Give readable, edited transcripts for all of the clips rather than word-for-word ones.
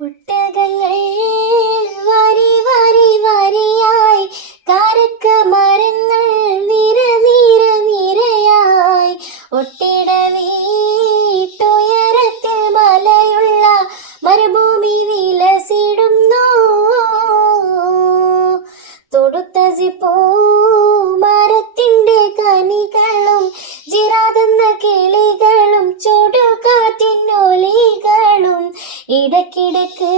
ഒട്ടകങ്ങൾ വരി വരി വരിയായി, കാരക്ക മരങ്ങൾ നിര നിര നിരയായി, ഒട്ടിട വീട്ടുയരത്തിൽ മലയുള്ള മരുഭൂമി വിലസിടുന്നു. തൊടുത്ത സിപ്പോ മരത്തിന്റെ കനികളും ജിറാതെന്ന കിളികളും ചുടുകാറ്റിനൊലികളും, ഇടക്കിടക്ക്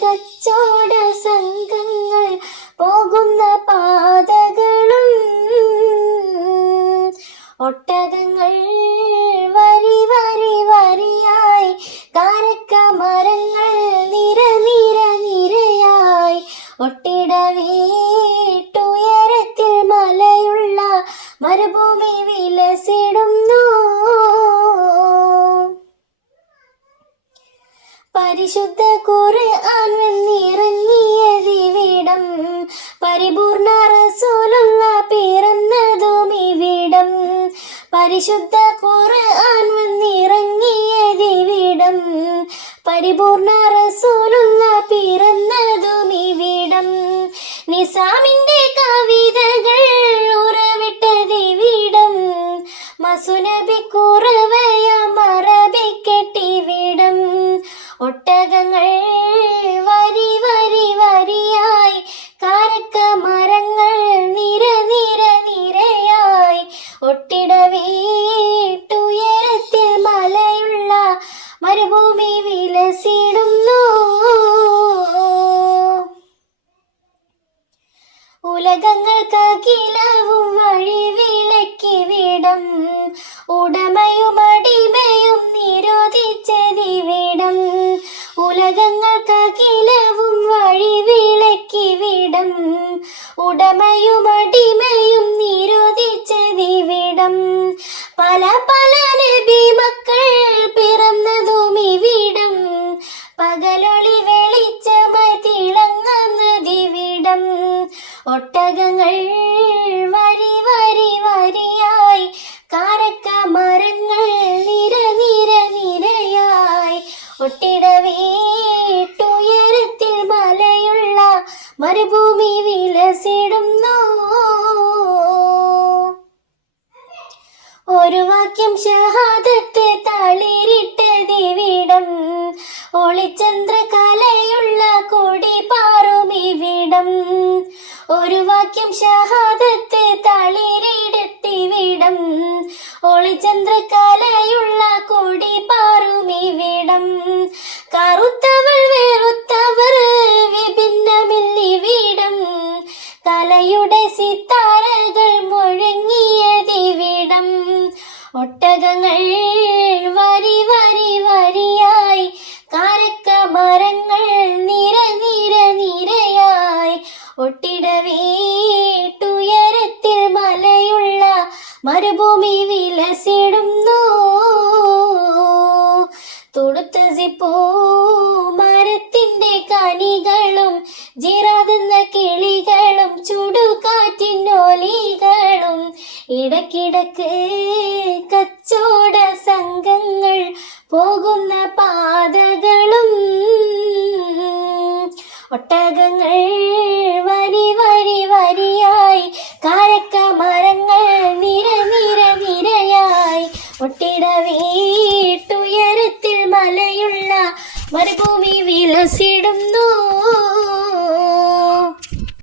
കച്ചോട സംഘങ്ങൾ പോകുന്ന പാതകളും. ഒട്ടകങ്ങൾ വരി വരി വരിയായി, കാരക്ക മരങ്ങൾ നിര നിര നിരയായി, ഒട്ടിട വീട്ടുയരത്തിൽ മലയുള്ള മരുഭൂമി വിലസിടുന്നു. പരിശുദ്ധ ഖുർആൻ വന്നിറങ്ങിയതിവിടം, പരിപൂർണ റസൂലുള്ള പിറന്നതും ഇവിടം. പരിശുദ്ധ ഖുർആൻ വന്നിറങ്ങിയതിവിടം, പരിപൂർണ റസൂലുള്ള പിറന്നതും ഇവിടം. നിസാമിന്റെ കവിതകൾ ഉറവിട്ടതിവിടം, മസുനബി കുറവയാം അറബിക്കെട്ടിവിടം. ഒട്ടകങ്ങൾ വരി വരി വരിയായി, കാരക്ക മരങ്ങൾ നിര നിര നിരയായി, ഒട്ടിട വീട്ടുയരത്തിൽ മലയുള്ള മരുഭൂമി വിലസിടുന്നു. ഉലകങ്ങൾക്കഖിലവും വഴി വിളക്കിവിടം, ഉടമയും അടിമയും നിരോധിച്ചതിവിടം. ഉലകങ്ങൾക്കഖിലവും വഴി വിളക്കിവിടം, ഉടമയും അടിമയും നിരോധിച്ചതിവിടം. പല പല നബി മക്കൾ പിറന്നതും ഇവിടം, പകലൊളി വെളിച്ചമായി തിളങ്ങുന്നതിവിടം. ഒട്ടകങ്ങൾ വരി വരി വരിയായി, കാരക്ക മരങ്ങൾ നിര നിര നിരയായി, ഒട്ടിട വീട്ടുയരത്തിൽ മലയുള്ള മരുഭൂമി വിലസിടുന്നു. ഒരു വാക്യം ഷഹാദത്ത് തളിരിട്ടതിവിടം, ഒളിചന്ദ്രകലയുള്ള കൊടി പാറുമിവിടം. ഒരു വാക്യം ഷഹാദത്ത് തളിരിടത്തിവിടം, ഒളിചന്ദ്രകലയുള്ള കൊടി പാറുമിവിടം. കറുത്തവൾ വെറുത്തവർ വിഭിന്നമില്ലിവിടം, കലയുടെ സിത്താരകൾ മുഴങ്ങിയതിവിടം. ഒട്ടകങ്ങൾ വരി വരി വരിയായി, കാരക്ക മരങ്ങൾ നിര നിര നിരയായി, ഒട്ടിട വീട്ടുയരത്തിൽ മലയുള്ള മരുഭൂമി വിലസിടുന്നു. തൊടുത്ത സിപ്പോ മരത്തിന്റെ കനികളും ജിറാതെന്ന കിളികളും ചുടുകാറ്റിനൊലികളും, ഇടക്കിടക്ക് കച്ചോട സംഘങ്ങൾ പോകുന്ന പാതകളും. ഒട്ടകങ്ങൾ വരി വരി വരിയായി, കാരക്ക മരങ്ങൾ നിര നിര നിരയായി, ഒട്ടിട വീട്ടുയരത്തിൽ മലയുള്ള മരുഭൂമി വിലസിടും.